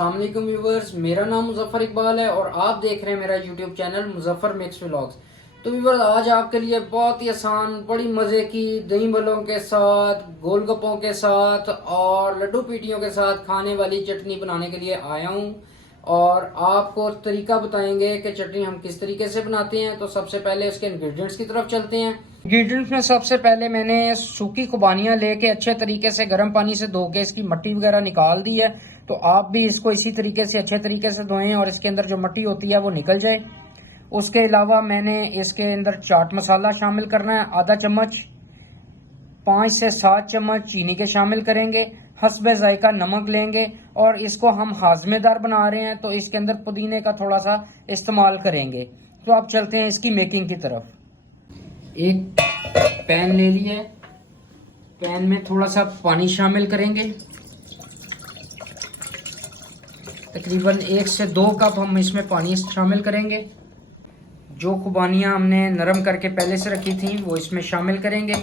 अस्सलाम वालेकुम व्यूवर्स, मेरा नाम मुजफ्फर इकबाल है और आप देख रहे हैं मेरा YouTube channel Muzaffar mix vlogs. तो व्यूवर्स, आज आपके लिए बहुत ही आसान, बड़ी मज़े की दही बलों के साथ, गोलगप्पों के साथ और लड्डू पीटियों के साथ खाने वाली चटनी बनाने के लिए आया हूँ और आपको तरीका बताएंगे कि चटनी हम किस तरीके से बनाते हैं। तो सबसे पहले इसके इंग्रेडिएंट्स की तरफ चलते हैं। इंग्रेडिएंट्स में सबसे पहले मैंने सूखी खुबानियाँ लेके अच्छे तरीके से गर्म पानी से धो के इसकी मट्टी वगैरह निकाल दी है। तो आप भी इसको इसी तरीके से अच्छे तरीके से धोएं और इसके अंदर जो मट्टी होती है वो निकल जाए। उसके अलावा मैंने इसके अंदर चाट मसाला शामिल करना है, आधा चम्मच। 5 से 7 चम्मच चीनी के शामिल करेंगे। हस्बे जायका नमक लेंगे और इसको हम हाजमेदार बना रहे हैं तो इसके अंदर पुदीने का थोड़ा सा इस्तेमाल करेंगे। तो आप चलते हैं इसकी मेकिंग की तरफ। एक पैन ले लिया है, पैन में थोड़ा सा पानी शामिल करेंगे। तकरीबन 1 से 2 कप हम इसमें पानी शामिल करेंगे। जो खुबानियाँ हमने नरम करके पहले से रखी थी वो इसमें शामिल करेंगे।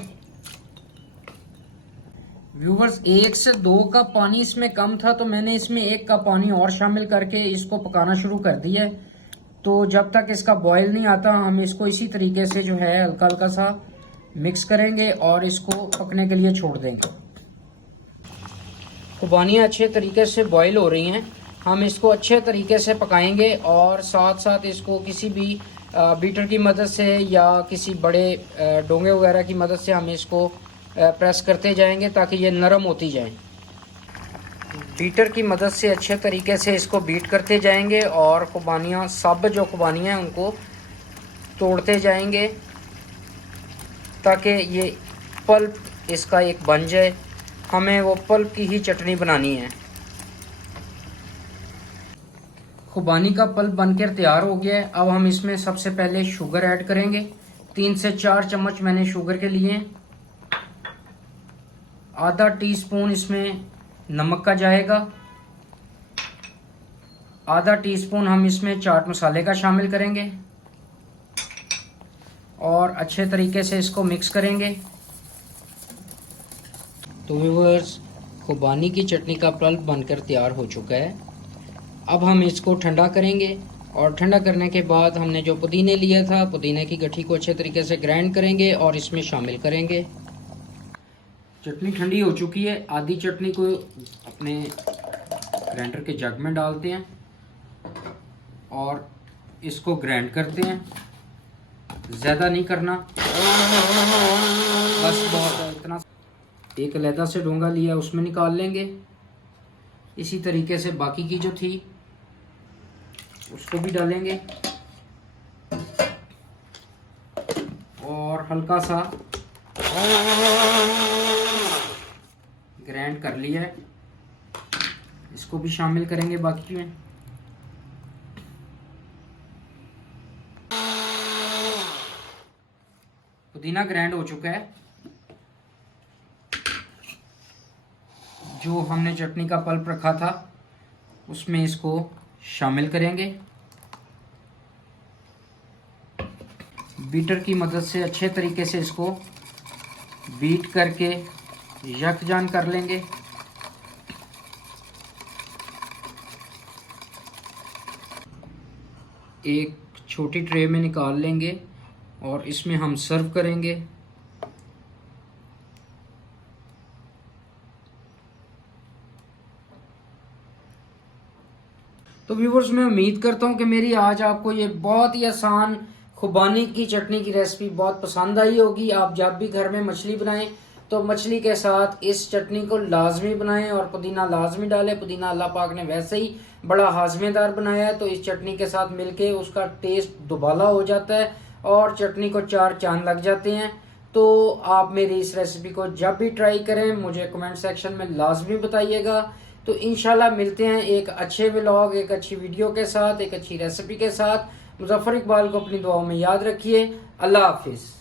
व्यूवर्स, 1 से 2 कप पानी इसमें कम था तो मैंने इसमें 1 कप पानी और शामिल करके इसको पकाना शुरू कर दिया है। तो जब तक इसका बॉयल नहीं आता हम इसको इसी तरीके से जो है हल्का हल्का सा मिक्स करेंगे और इसको पकने के लिए छोड़ देंगे। खुबानियाँ अच्छे तरीके से बॉयल हो रही हैं, हम इसको अच्छे तरीके से पकाएंगे और साथ साथ इसको किसी भी बीटर की मदद से या किसी बड़े डोंगे वगैरह की मदद से हम इसको प्रेस करते जाएंगे ताकि ये नरम होती जाए। बीटर की मदद से अच्छे तरीके से इसको बीट करते जाएंगे और खुबानियाँ, सब जो खुबानियाँ हैं उनको तोड़ते जाएंगे ताकि ये पल्प इसका एक बन जाए। हमें वो पल्प की ही चटनी बनानी है। खुबानी का पल्प बनकर तैयार हो गया है। अब हम इसमें सबसे पहले शुगर ऐड करेंगे। 3 से 4 चम्मच मैंने शुगर के लिए। आधा टीस्पून इसमें नमक का जाएगा। आधा टीस्पून हम इसमें चाट मसाले का शामिल करेंगे और अच्छे तरीके से इसको मिक्स करेंगे। तो व्यूअर्स, खुबानी की चटनी का पल्प बनकर तैयार हो चुका है। अब हम इसको ठंडा करेंगे और ठंडा करने के बाद हमने जो पुदीने लिया था, पुदीने की गठरी को अच्छे तरीके से ग्राइंड करेंगे और इसमें शामिल करेंगे। चटनी ठंडी हो चुकी है। आधी चटनी को अपने ग्राइंडर के जग में डालते हैं और इसको ग्राइंड करते हैं। ज़्यादा नहीं करना, बस बहुत इतना। एक अलहदा से डोंगा लिया उसमें निकाल लेंगे। इसी तरीके से बाकी की जो थी उसको भी डालेंगे और हल्का सा ग्राइंड कर लिया है, इसको भी शामिल करेंगे बाकी में। पुदीना ग्राइंड हो चुका है। जो हमने चटनी का पल्प रखा था उसमें इसको शामिल करेंगे। बीटर की मदद से अच्छे तरीके से इसको बीट करके यकजान कर लेंगे। एक छोटी ट्रे में निकाल लेंगे और इसमें हम सर्व करेंगे। तो व्यूवर्स, मैं उम्मीद करता हूं कि मेरी आज आपको ये बहुत ही आसान खुबानी की चटनी की रेसिपी बहुत पसंद आई होगी। आप जब भी घर में मछली बनाएं तो मछली के साथ इस चटनी को लाजमी बनाएं और पुदीना लाजमी डालें। पुदीना अल्लाह पाक ने वैसे ही बड़ा हाजमेदार बनाया है तो इस चटनी के साथ मिलके उसका टेस्ट दुबाला हो जाता है और चटनी को 4 चांद लग जाते हैं। तो आप मेरी इस रेसिपी को जब भी ट्राई करें मुझे कमेंट सेक्शन में लाजमी बताइएगा। तो इंशाल्लाह मिलते हैं एक अच्छे व्लॉग, एक अच्छी वीडियो के साथ, एक अच्छी रेसिपी के साथ। मुजफ्फर इकबाल को अपनी दुआओं में याद रखिए। अल्लाह हाफिज़।